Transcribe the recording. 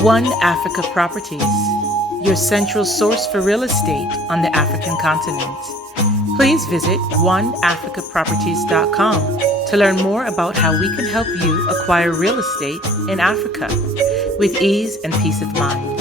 OneAfrica Properties, your central source for real estate on the African continent. Please visit OneAfricaProperties.com to learn more about how we can help you acquire real estate in Africa with ease and peace of mind.